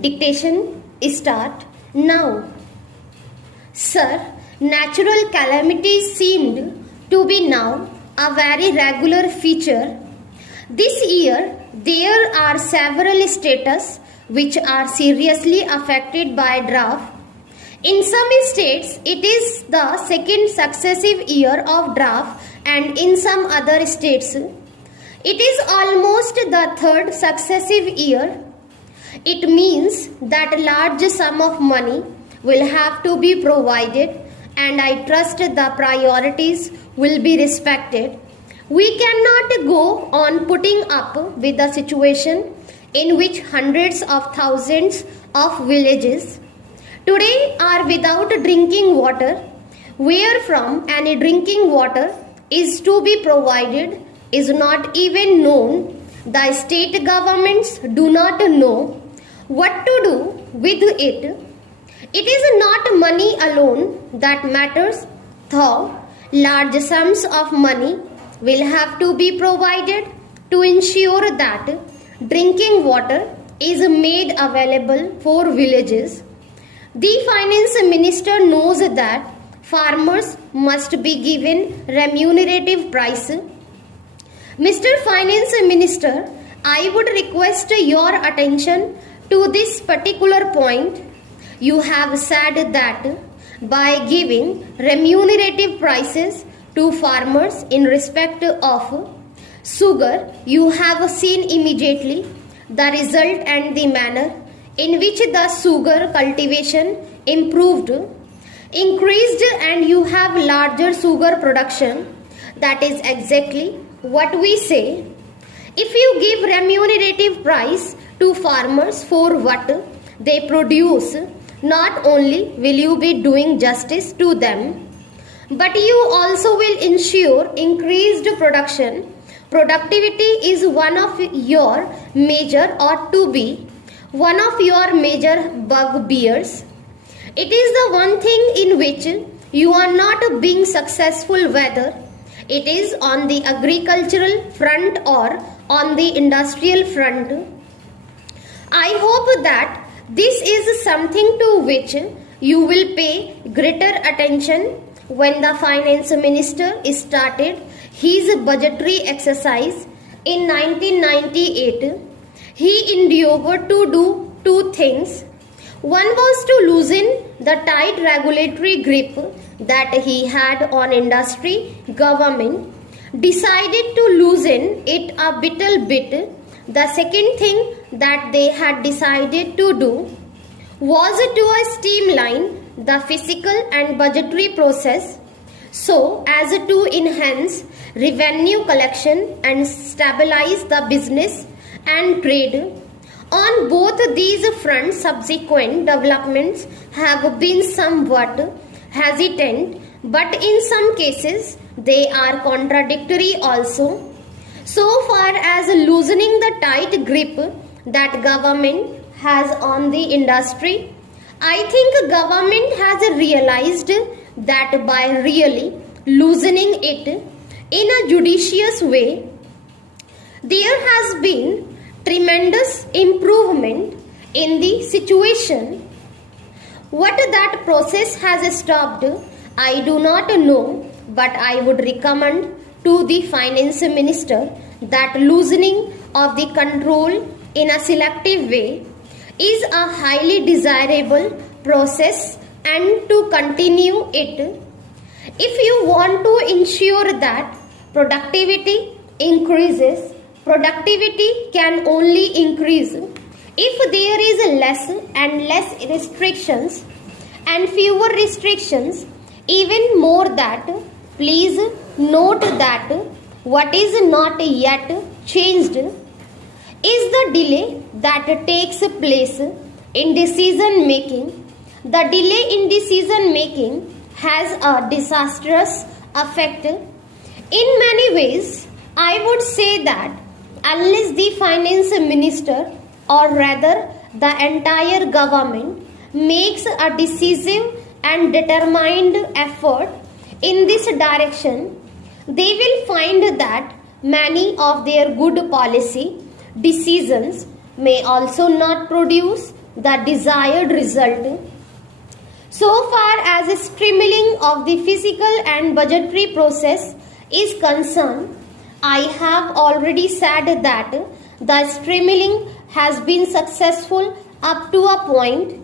Dictation start now. Sir, natural calamities seemed to be now a very regular feature. This year, there are several states which are seriously affected by drought. In some states, it is the second successive year of drought, and in some other states, it is almost the third successive year. It means that a large sum of money will have to be provided, and I trust the priorities will be respected. We cannot go on putting up with a situation in which hundreds of thousands of villages today are without drinking water, wherefrom any drinking water is to be provided is not even known. The state governments do not know what to do with it. It is not money alone that matters, though large sums of money will have to be provided to ensure that drinking water is made available for villages. The finance minister knows that farmers must be given remunerative price. Mr. Finance Minister, I would request your attention to this particular point. You have said that by giving remunerative prices to farmers in respect of sugar, you have seen immediately the result and the manner in which the sugar cultivation increased, and you have larger sugar production. That is exactly what we say. If you give remunerative price to farmers for what they produce, not only will you be doing justice to them, but you also will ensure increased production. Productivity is one of your major, or to be one of your major bugbears. It is the one thing in which you are not being successful, whether it is on the agricultural front or on the industrial front. I hope that this is something to which you will pay greater attention. When the finance minister started his budgetary exercise in 1998, he endeavored to do two things. One was to loosen the tight regulatory grip that he had on industry. Government decided to loosen it a little bit. The second thing that they had decided to do was to streamline the fiscal and budgetary process so as to enhance revenue collection and stabilize the business and trade. On both these fronts, subsequent developments have been somewhat hesitant, but in some cases they are contradictory also. So far as loosening the tight grip that government has on the industry, I think government has realized that by really loosening it in a judicious way, there has been tremendous improvement in the situation. What that process has stopped, I do not know, but I would recommend to the finance minister that loosening of the control in a selective way is a highly desirable process, and to continue it. If you want to ensure that productivity increases, productivity can only increase if there is less and less restrictions and fewer restrictions. Even more that, please note that what is not yet changed is the delay that takes place in decision making. The delay in decision making has a disastrous effect. In many ways, I would say that unless the finance minister, or rather the entire government, makes a decisive and determined effort in this direction, they will find that many of their good policy decisions may also not produce the desired result. So far as streamlining of the fiscal and budgetary process is concerned, I have already said that the streamlining has been successful up to a point,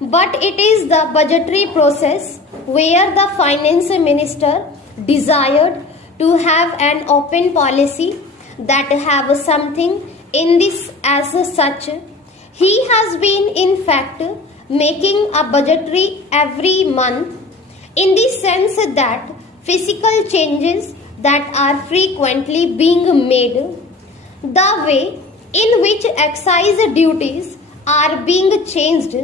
but it is the budgetary process where the finance minister desired to have an open policy that have something in this as such. He has been in fact making a budgetary every month in the sense that physical changes that are frequently being made, the way in which excise duties are being changed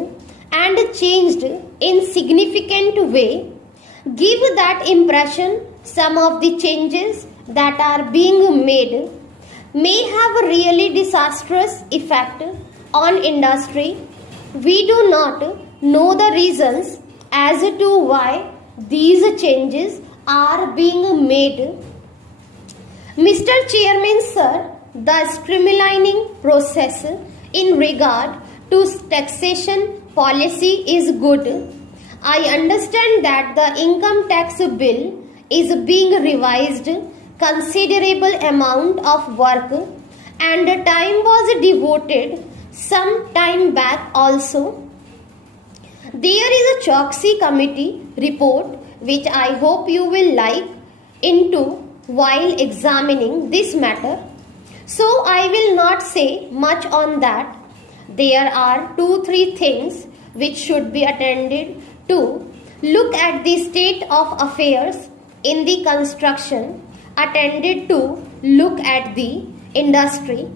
and changed in significant way, give that impression some of the changes that are being made may have a really disastrous effect on industry. We do not know the reasons as to why these changes are being made. Mr. Chairman, sir, the streamlining process in regard to taxation policy is good. I understand that the income tax bill is being revised. Considerable amount of work and time was devoted some time back also. There is a Choksi committee report which I hope you will like into while examining this matter. So I will not say much on that. There are 2-3 things which should be attended to. Look at the state of affairs in the construction, attended to look at the industry.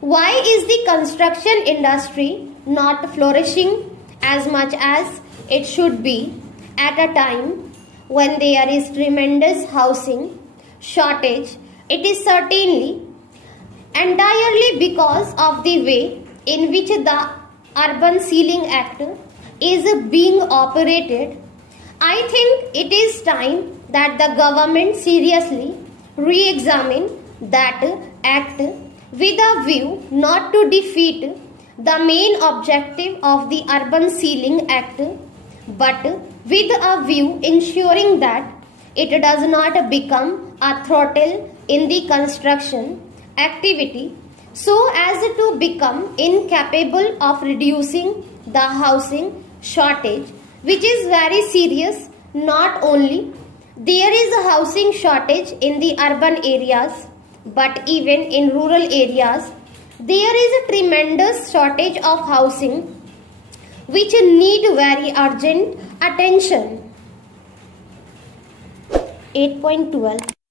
Why is the construction industry not flourishing as much as it should be at a time when there is tremendous housing shortage? It is certainly entirely because of the way in which the Urban Ceiling Act is being operated. I think it is time that the government seriously re-examine that act with a view not to defeat the main objective of the Urban Ceiling Act, but with a view ensuring that it does not become a throttle in the construction activity so as to become incapable of reducing the housing shortage, which is very serious. Not only there is a housing shortage in the urban areas, but even in rural areas there is a tremendous shortage of housing which need very urgent attention. 8.12